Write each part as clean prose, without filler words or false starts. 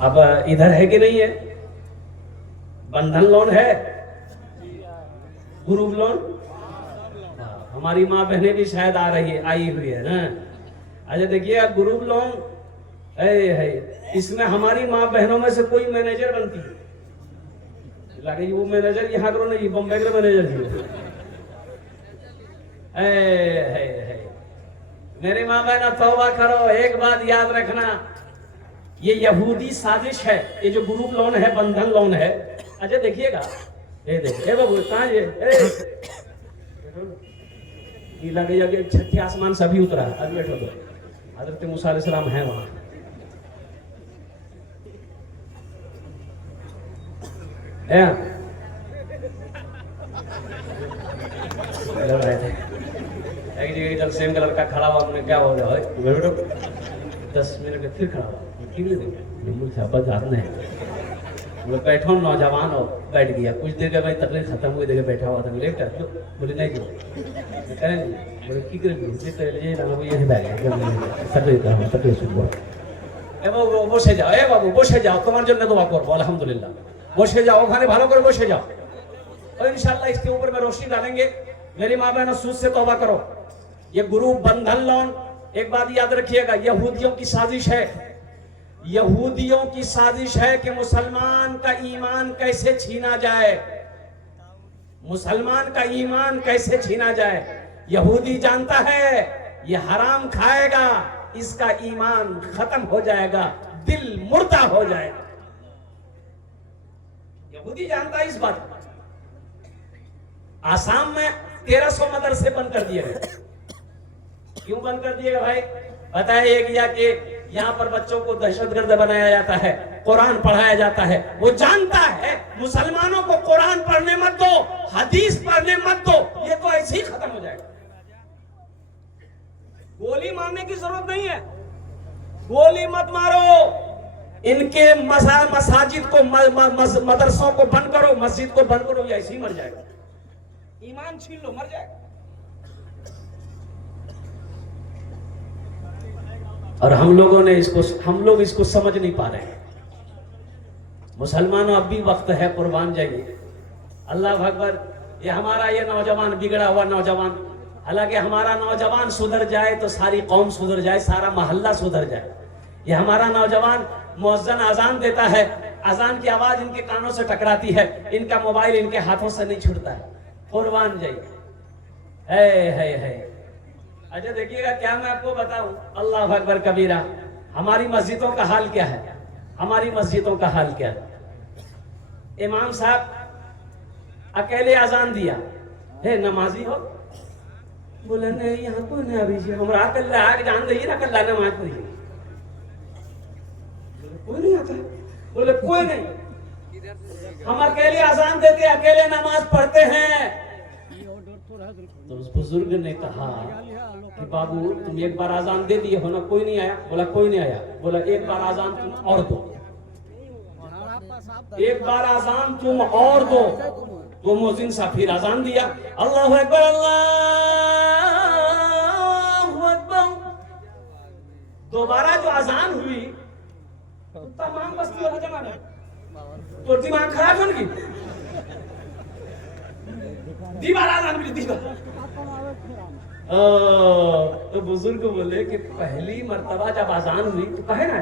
अब इधर है कि नहीं है? बंधन लोन है, ग्रुप लोन। हमारी माँ बहनें भी शायद आई हुई है ना। अच्छा देखिएगा, ग्रुप लोन है, इसमें हमारी माँ बहनों में से कोई मैनेजर बनती है, लगे वो मैनेजर यहाँ करो नहीं, बम्बई का मैनेजर जी है। मेरी माँ बहना तौबा करो, एक बात याद रखना, ये यहूदी साजिश है, ये जो ग्रुप लोन है, बंधन लोन है। अच्छा देखिएगा, ये देखिए बाबू कहाँ ये लगे छठे आसमान से अभी उतरा, अभी बैठो तो हजरत मूसा अलैहिस्सलाम है वहां। एक जगह इधर सेम कलर का खड़ा हुआ, हमने क्या हो रहा है 10 मिनट फिर खड़ा हुआ, वो बैठो नौजवान हो, बैठ गया कुछ देर के बाद तकलीफ खत्म हुई, देखे बैठा हुआ था, लेट कर दो, बोले नहीं क्यों, बोले की कर बसे जाओ, ए बाबू बसे जाओ, তোমার জন্য দোয়া করব আলহামদুলিল্লাহ, বসে যাও ওখানে, ভালো করে বসে जाओ और इंशाल्लाह इसके ऊपर में रोशनी डालेंगे। मेरी माँ बहनों, सूद से तौबा करो, ये ग्रुप बंधन लोन, एक बात याद रखिएगा, यहूदियों की साजिश है, यहूदियों की साजिश है कि मुसलमान का ईमान कैसे छीना जाए, मुसलमान का ईमान कैसे छीना जाए। यहूदी जानता है ये हराम खाएगा, इसका ईमान खत्म हो जाएगा, दिल मुर्दा हो जाएगा। यहूदी जानता है इस बात को। आसाम में 1300 मदरसे बंद कर दिए गए। क्यों बंद कर दिए भाई? बताया गया कि यहाँ पर बच्चों को दहशतगर्द बनाया जाता है, कुरान पढ़ाया जाता है। वो जानता है मुसलमानों को कुरान पढ़ने मत दो, हदीस पढ़ने मत दो, ये तो ऐसे ही खत्म हो जाएगा। गोली मारने की जरूरत नहीं है, गोली मत मारो, इनके मसाजिद को मदरसों को बंद करो, मस्जिद को बंद करो, ये ऐसे ही मर जाएगा। ईमान छीन लो, मर जाएगा। और हम लोग इसको समझ नहीं पा रहे। मुसलमानों, अब भी वक्त है, कुर्बान जाइए। अल्लाह अकबर। ये हमारा ये नौजवान, बिगड़ा हुआ नौजवान, हालांकि हमारा नौजवान सुधर जाए तो सारी कौम सुधर जाए, सारा मोहल्ला सुधर जाए। ये हमारा नौजवान मुअज्जिन अजान देता है, अजान की आवाज इनके कानों से टकराती है, इनका मोबाइल इनके हाथों से नहीं छूटता है। कुर्बान जाइए। है। अच्छा देखिएगा, क्या मैं आपको बताऊं, अल्लाह अकबर कबीरा, हमारी मस्जिदों का हाल क्या है, हमारी मस्जिदों का हाल क्या है। इमाम साहब अकेले अजान दिया, है नमाजी हो, बोले नहीं यहाँ कोई नहीं, अभी हमारा कल आग जान दीजिए ना, कल नमाज पढ़िए, कोई नहीं आता, बोले कोई नहीं, हम अकेले अजान देते, अकेले नमाज पढ़ते हैं। तो उस बुजुर्ग ने कहा कि बाबू तुम एक बार आजान दे दिए हो ना, कोई नहीं आया, बोला कोई नहीं आया, बोला एक बार आजान तुम और दो, एक बार आजान तुम और दो। तो मुअज्जिन साहब फिर आजान दिया, अल्लाहु अकबर अल्लाहु अकबर। दोबारा जो आजान हुई तो तमाम बस्तियों का जमाना, तो दिमाग खराब हो गई, दीवार आजान भी दीवार। तो बुजुर्ग बोले कि पहली मर्तबा जब आजान हुई तो कहे ना,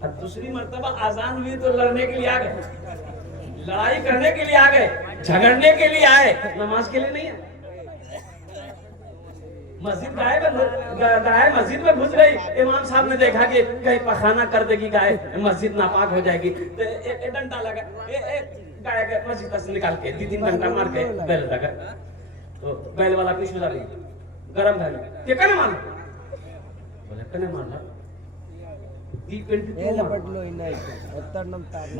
और दूसरी मर्तबा आजान हुई तो लड़ने के लिए आ गए, लड़ाई करने के लिए आ गए, झगड़ने के लिए आए, नमाज के लिए नहीं है। मस्जिद गाय मस्जिद में घुस गई, इमाम साहब ने देखा कि कहीं पखाना कर देगी गाय, मस्जिद नापाक हो जाएगी, तो एक डंडा लगा, गाय के मस्जिद से निकाल के 2-3 घंटा मार के बैल लगा, तो बैल वाला पीछे डाली, गरम बैल के कने मार, बोले कने मारना,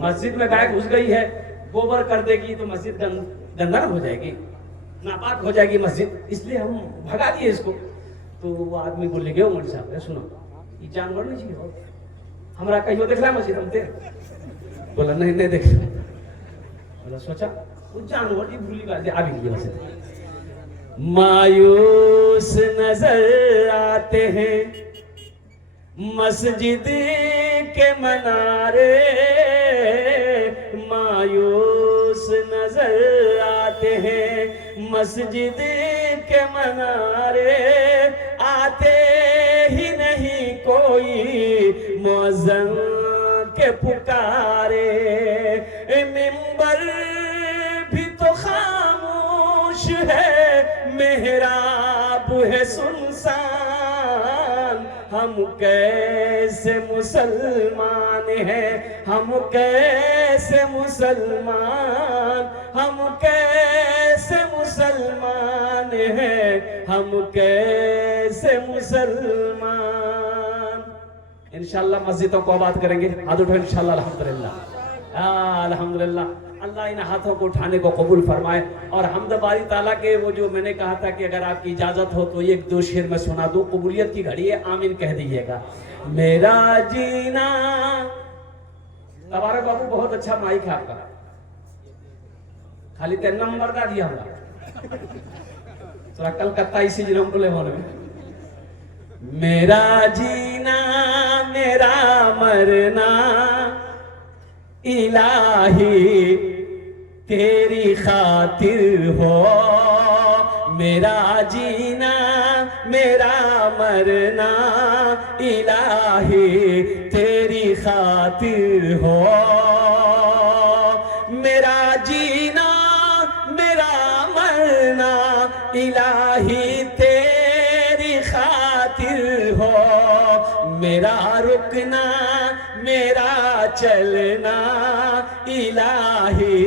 मस्जिद में गाय घुस गई है, गोबर कर देगी तो मस्जिद गंदा हो जाएगी, नापाक हो जाएगी मस्जिद, इसलिए हम भगा दिए इसको। तो वो आदमी बोले गए उमर साहब, सुनो ये जानवर नहीं चाहिए, हमारा कहीं देख रहा मस्जिद, हम देख, बोला नहीं देख, बोला सोचा वो जानवर ये भूली बात है, अभी ये मस्जिद। मायूस नजर आते हैं मस्जिद के मनारे मायूस नजर आते हैं, मस्जिद के मनारे आते ही नहीं कोई मुअज्जिन के पुकारे, मिंबर भी तो खामोश है, मेहराब है सुनसान, हम कैसे मुसलमान हैं, हम कैसे मुसलमान, हम कैसे मुसलमान हैं, हम कैसे मुसलमान। इंशाअल्लाह मस्जिदों को आबाद करेंगे। हाथ उठो इंशाअल्लाह। अल्हम्दुलिल्लाह अल्हम्दुलिल्लाह। अल्लाह इन हाथों को उठाने को कबूल फरमाए। और हमद बारी ताला के वो जो मैंने कहा था कि अगर आपकी इजाजत हो तो एक दो शेर में सुना दूं, कबूलियत की घड़ी है, आमीन कह दीजिएगा। मेरा जीना, तबारक बाबू बहुत अच्छा माइक है आपका, खाली 3 नंबर का दिया होगा थोड़ा कलकत्ता इसी जिलों बोले होने में। मेरा जीना मेरा मरना इलाही तेरी खातिर हो, मेरा जीना मेरा मरना इलाही तेरी खातिर हो, मेरा जीना मेरा मरना इलाही तेरी खातिर हो, मेरा रुकना मेरा चलना इलाही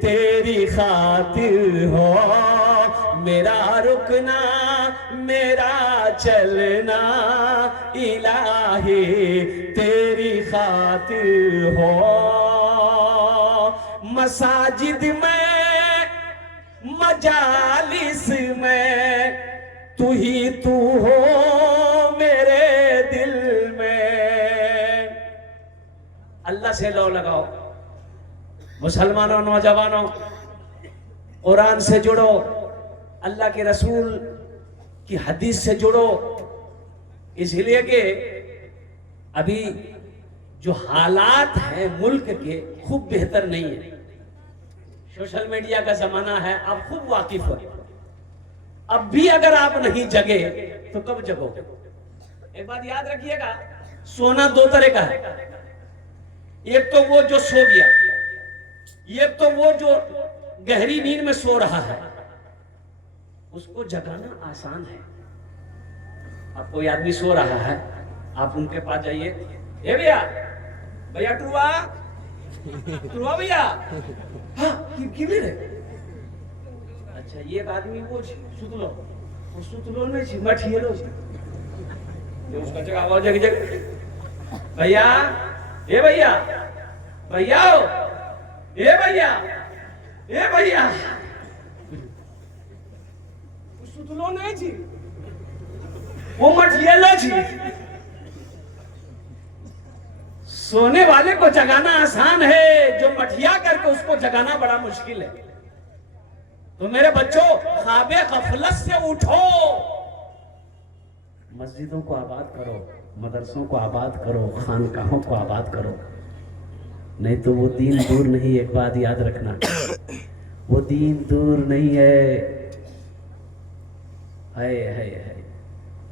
तेरी खातिर हो, मेरा रुकना मेरा चलना इलाही तेरी खातिर हो। मसाजिद में मजालिस में तू ही तू हो मेरे दिल में। अल्लाह से लो लगाओ, मुसलमानों नौजवानों कुरान से जुड़ो, अल्लाह के रसूल की हदीस से जुड़ो, इसलिए कि अभी जो हालात हैं मुल्क के खूब बेहतर नहीं है। सोशल मीडिया का जमाना है, आप खूब वाकिफ हो। अब भी अगर आप नहीं जगे तो कब जगोगे? एक बात याद रखिएगा, सोना 2 तरह का है, एक तो वो जो सो गया, एक तो वो जो गहरी नींद में सो रहा है, उसको जगाना आसान है। अब कोई आदमी सो रहा है, आप उनके पास जाइए, ए भैया भैया टुआ टुआ भैया, हाँ की रे, अच्छा ये एक आदमी वो सुतलो, वो सुतलो नहीं छी मठिए लो, जो उसका जगह आवाज जग जग, भैया ए भैया भैया ए भैया ए भैया, सुतलो नहीं छी, वो मठिए लो छी। सोने वाले को जगाना आसान है, जो मठिया करके उसको जगाना बड़ा मुश्किल है। तो मेरे बच्चों, ख्वाबे गफलत से उठो, मस्जिदों को आबाद करो, मदरसों को आबाद करो, खानकाहों को आबाद करो, नहीं तो वो दीन दूर नहीं। एक बात याद रखना, वो दीन दूर नहीं है। है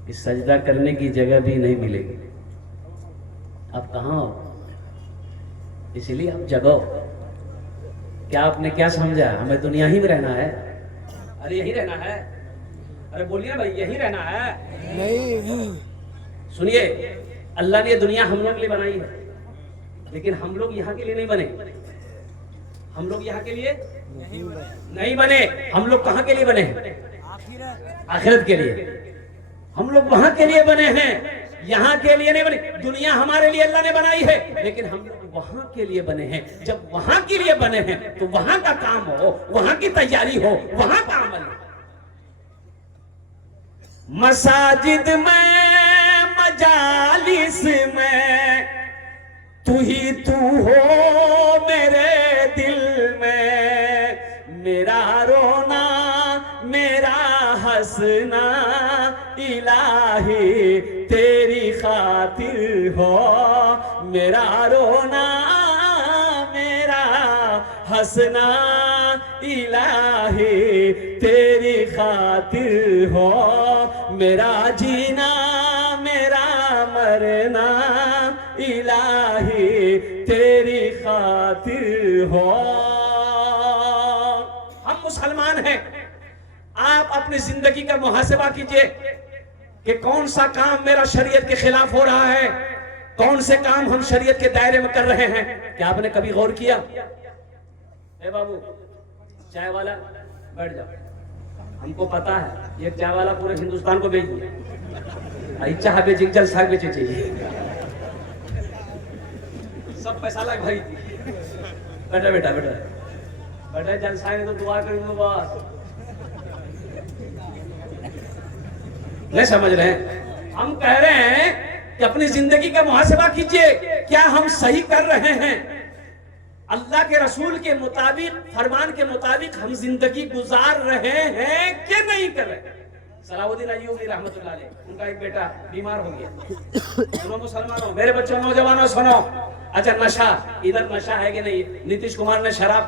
इस सजदा करने की जगह भी नहीं मिलेगी। अब कहाँ हो? इसलिए आप जगो। क्या आपने क्या समझा, हमें दुनिया ही में रहना है? अरे यही रहना है, अरे बोलिए ना भाई, यही रहना है। नहीं सुनिए, अल्लाह ने दुनिया हम लोग के लिए बनाई है, लेकिन हम लोग यहाँ के लिए नहीं बने। हम लोग यहाँ के लिए नहीं बने। हम लोग कहाँ के लिए बने? आखिरत के लिए। हम लोग वहां के लिए बने हैं, यहाँ के लिए नहीं बने। दुनिया हमारे लिए अल्लाह ने बनाई है, लेकिन हम लोग वहां के लिए बने हैं। जब वहां के लिए बने हैं तो वहां का काम हो, वहां की तैयारी हो, वहां का अमल हो। मसाजिद में मजालिस में तू ही तू हो मेरे दिल में, मेरा रोना मेरा हंसना इलाही तेरी खातिर मेरा रोना मेरा हंसना इलाही तेरी खातिर हो, मेरा जीना मेरा मरना इलाही तेरी खातिर हो। हम मुसलमान हैं, आप अपनी जिंदगी का मुहासिबा कीजिए कि कौन सा काम मेरा शरीयत के खिलाफ हो रहा है, कौन से काम हम शरीयत के दायरे में कर रहे हैं। क्या आपने कभी गौर किया? ए बाबू चाय वाला बैठ जाओ, हमको पता है ये चाय वाला पूरे हिंदुस्तान को बेच दिया, चाह बेचे जलसा बेचे चाहिए, सब पैसा लग भाई। बेटा बेटा बेटा बेटा जलसा तो दुआ करेंगे बस, नहीं समझ रहे हैं? हम कह रहे हैं कि अपनी जिंदगी का मुहासिबा कीजिए, क्या हम सही कर रहे हैं? अल्लाह के रसूल के मुताबिक, फरमान के मुताबिक हम जिंदगी गुजार रहे हैं कि नहीं कर रहे? सलाहुद्दीन अय्यूबी रहमतुल्लाह अलैह, उनका एक बेटा बीमार हो गया। सुनो मुसलमानों, मेरे बच्चों, नौजवानों सुनो। अच्छा नशा, इधर नशा है कि नहीं? नीतीश कुमार ने शराब